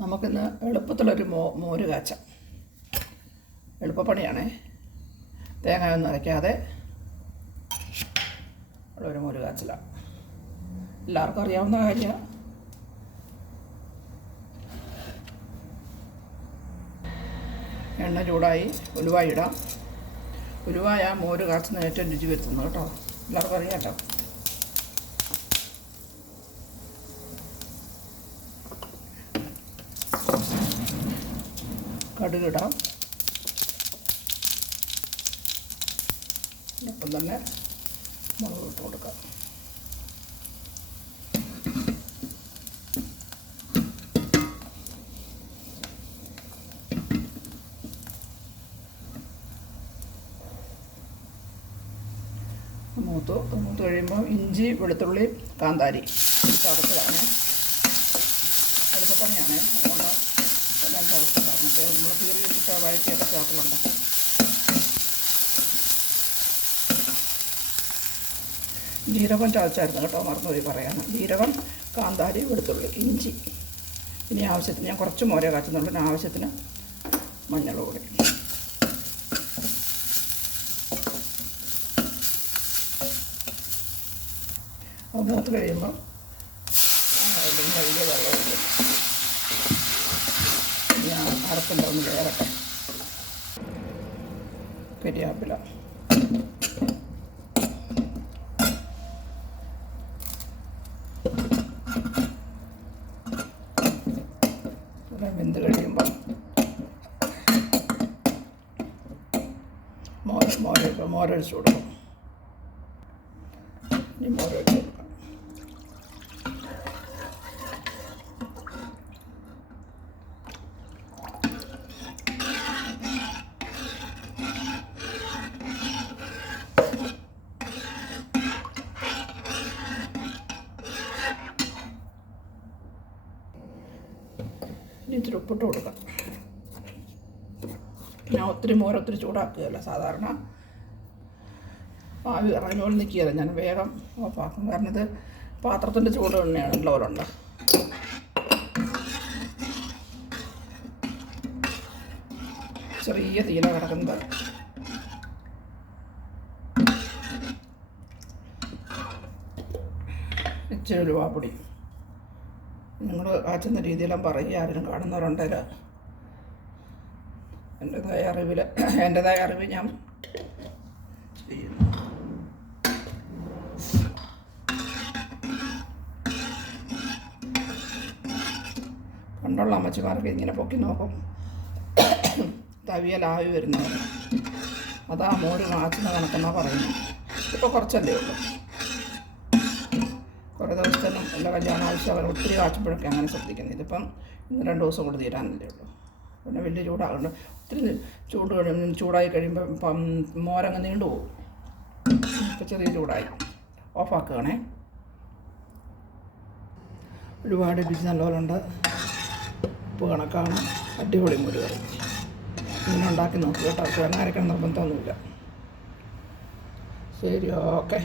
നമുക്കിന്ന് എളുപ്പത്തിലൊരു മോര് കാച്ചാം. എളുപ്പപ്പണിയാണേ. തേങ്ങയൊന്നും അരയ്ക്കാതെ ഉള്ളൊരു മോര് കാച്ചലാണ്. എല്ലാവർക്കും അറിയാവുന്ന കാര്യമാണ്. എണ്ണ ചൂടായി ഉലുവായി ഇടാം. ഉലുവായ മോര് കാച്ചുന്ന ഏറ്റവും രുചി വരുത്തുന്നു കേട്ടോ. എല്ലാവർക്കും അറിയാം കേട്ടോ. കടുകിടാം. ഒപ്പം തന്നെ മുളക് ഇട്ട് കൊടുക്കാം. മൂത്ത് കഴിയുമ്പോൾ ഇഞ്ചി, വെളുത്തുള്ളി, കാന്താരി ചതച്ചതാണ്. എളുപ്പപ്പണിയാണ്. അതുകൊണ്ട് എല്ലാം ചതച്ചതാണ്. മറ്റേ നമ്മൾ കീറി വെച്ചിട്ട് വഴറ്റിയൊക്കെ ചേർക്കുന്നുണ്ട്. ജീരകം ചതച്ചായിരുന്നു കേട്ടോ, മറന്നുപോയി പറയാനാണ്. ജീരകം, കാന്താരി, വെളുത്തുള്ളി, ഇഞ്ചി. ഇനി ആവശ്യത്തിന് ഞാൻ കുറച്ച് മോരേ കാച്ചുന്നുള്ളൂ. ആവശ്യത്തിന് മഞ്ഞൾ കൂടി. അത് മൂത്ത് കഴിയുമ്പോൾ വലിയ വെള്ളം ഒഴിക്കും. ഞാൻ അരപ്പിൻ്റെ ഒന്ന് വേറട്ടെ. കരിയാപ്പില, വെന്ത് കഴിയുമ്പോൾ മോരൊഴിച്ച് കൊടുക്കും. ഇനി മോരൊഴിച്ച് കൊടുക്കാം. ഇത്തിരി ഉപ്പിട്ട് കൊടുക്കാം. ഞാൻ ഒത്തിരി ചൂടാക്കുകയല്ല. സാധാരണ ആവി ഇറങ്ങി പോലെ നിൽക്കുകയല്ല. ഞാൻ വേഗം ഓഫാക്കും. കാരണം ഇത് പാത്രത്തിൻ്റെ ചൂട് തന്നെയാണ് ഉള്ളവരുണ്ട്. ചെറിയ തീല കിടക്കുന്നത്. ഇച്ചിരി ഉലുവാപ്പൊടി. നിങ്ങൾ കാച്ചുന്ന രീതിയിലും പറയുക. ആരും കാണുന്നവരുണ്ടെങ്കിൽ എൻ്റെതായ അറിവ് ഞാൻ ചെയ്യുന്നു. പണ്ടുള്ള അമ്മച്ചിമാർക്ക് ഇങ്ങനെ പൊക്കി നോക്കും, തവിയൽ ആവി വരുന്നവർ. അതാ മോര് കാച്ചുന്ന കണക്കെന്നാണ് പറയുന്നത്. ഇപ്പോൾ കുറച്ചല്ലേ ഉള്ളൂ. കുറേ ദിവസത്തിനും എല്ലാ കല്യാണം ആവശ്യം ഒത്തിരി കാച്ചുമ്പോഴൊക്കെ അങ്ങനെ ശ്രദ്ധിക്കുന്നത്. ഇതിപ്പം 2 ദിവസം കൊണ്ട് തീരാനല്ലേ ഉള്ളൂ. പിന്നെ വലിയ ചൂടാകുന്നുണ്ട്. ഒത്തിരി ചൂടായി കഴിയുമ്പോൾ മോരങ്ങ് നീണ്ടു പോകും. ഇപ്പോൾ ചെറിയ ചൂടായി. ഓഫാക്കുകയാണേ. ഒരുപാട് രുചി നല്ലപോലുണ്ട്. ഉപ്പ് കണക്കാണ്. അടിപൊളി മോര് കറി. ഇങ്ങനെ ഉണ്ടാക്കി നോക്കുക കേട്ടോ. തേങ്ങ അരയ്ക്കണം നിർബന്ധമൊന്നുമില്ല. ശരി, ഓക്കെ.